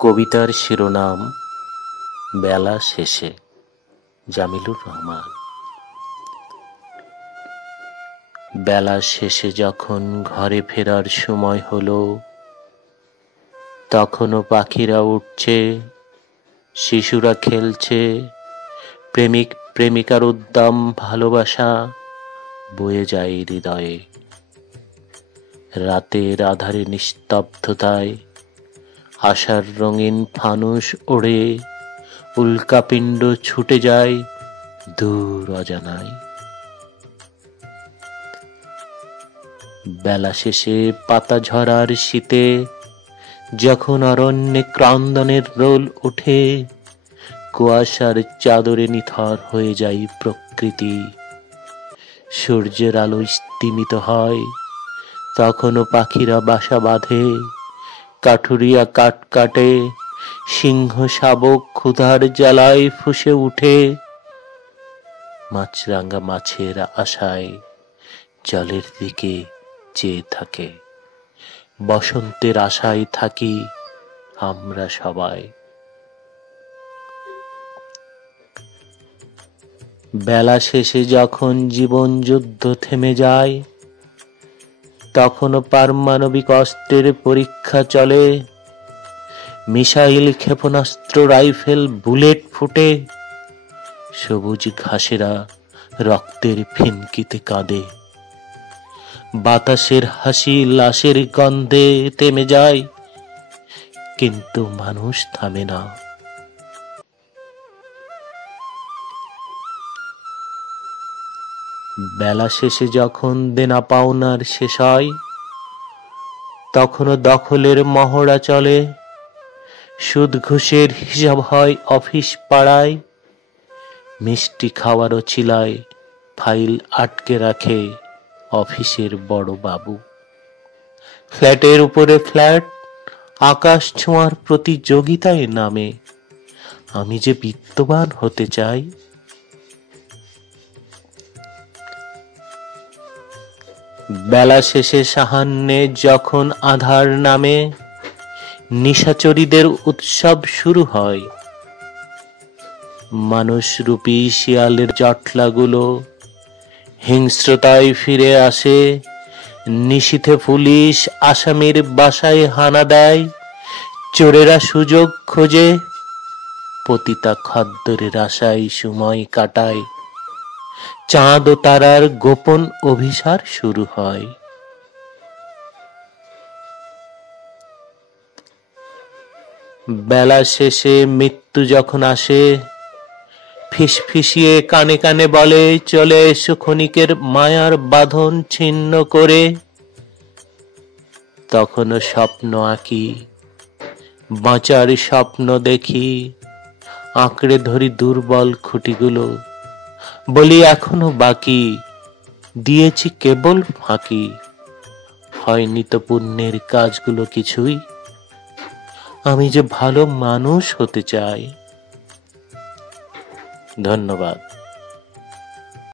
কবিতার শিরোনাম বেলা শেষে, জামিলুর রহমান। বেলা শেষে যখন ঘরে ফেরার সময় হলো, তখনও পাখিরা উঠছে, শিশুরা খেলছে, প্রেমিক প্রেমিকার উদ্দাম ভালোবাসা বয়ে যায় হৃদয়ে। রাতের আধারে নিস্তব্ধতায় আশার রঙিন ফানুস ওড়ে, উল্কাপিণ্ড ছুটে যায় দূর অজানায়। বেলা শেষে পাতা ঝরার শীতে যখন অরণ্যে ক্রন্দনের রোল ওঠে, কুয়াশার চাদরে নিথর হয়ে যায় প্রকৃতি। সূর্যের আলো স্তিমিত হয়, তখনও পাখিরা বাসা বাঁধে, কাঠুরিয়া কাঠ কাটে, সিংহ শাবক ক্ষুধার জ্বালায় ফুঁসে উঠে। মাছরাঙা মাছের আশায় জলের দিকে চেয়ে থাকে, বসন্তের আশায় থাকি আমরা সবাই। বেলা শেষে যখন জীবন যুদ্ধ থেমে যায়, তখনও পারমাণবিক অস্ত্রের পরীক্ষা চলে, মিসাইল ক্ষেপণাস্ত্র রাইফেল বুলেট ফুটে, সবুজ ঘাসেরা রক্তের ফিনকিতে কাঁদে। বাতাসের হাসি লাশের গন্ধে থেমে যায়, কিন্তু মানুষ থামে না। বেলা শেষে যখন দেনা পাওনার শেষ হয়, তখনও দখলের মহড়া চলে, সুদ ঘুষের হিসাব হয় অফিস পাড়ায়, মিষ্টি খাওয়ারও চিলায় ফাইল আটকে রাখে অফিসের বড় বাবু। ফ্ল্যাটের উপরে ফ্ল্যাট, আকাশ ছোঁয়ার প্রতিযোগিতায় নামে, আমি যে বিত্তবান হতে চাই। বেলা শেষে সাহান্যে যখন আধার নামে, নিশাচরীদের উৎসব শুরু হয়। মানুষরূপী শিয়ালের জটলাগুলো হিংস্রতায় ফিরে আসে, নিশীথে পুলিশ আসামির বাসায় হানা দেয়, চোরেরা সুযোগ খোঁজে, পতিতা খদ্দরের আশায় সময় কাটায়, চাঁদ ও তারার গোপন অভিসার শুরু হয়। বেলা শেষে মৃত্যু যখন আসে, ফিসফিসিয়ে কানে কানে বলে, চলে এসো ক্ষণিকের মায়ার বাঁধন ছিন্ন করে। তখনও স্বপ্ন আঁকি, বাঁচার স্বপ্ন দেখি, আঁকড়ে ধরি দুর্বল খুঁটিগুলো, বলি এখনো বাকি, দিয়েছি কেবল ফাঁকি, হয়নি তো পুণ্যের কাজগুলো কিছুই, আমি যে ভালো মানুষ হতে চাই। ধন্যবাদ।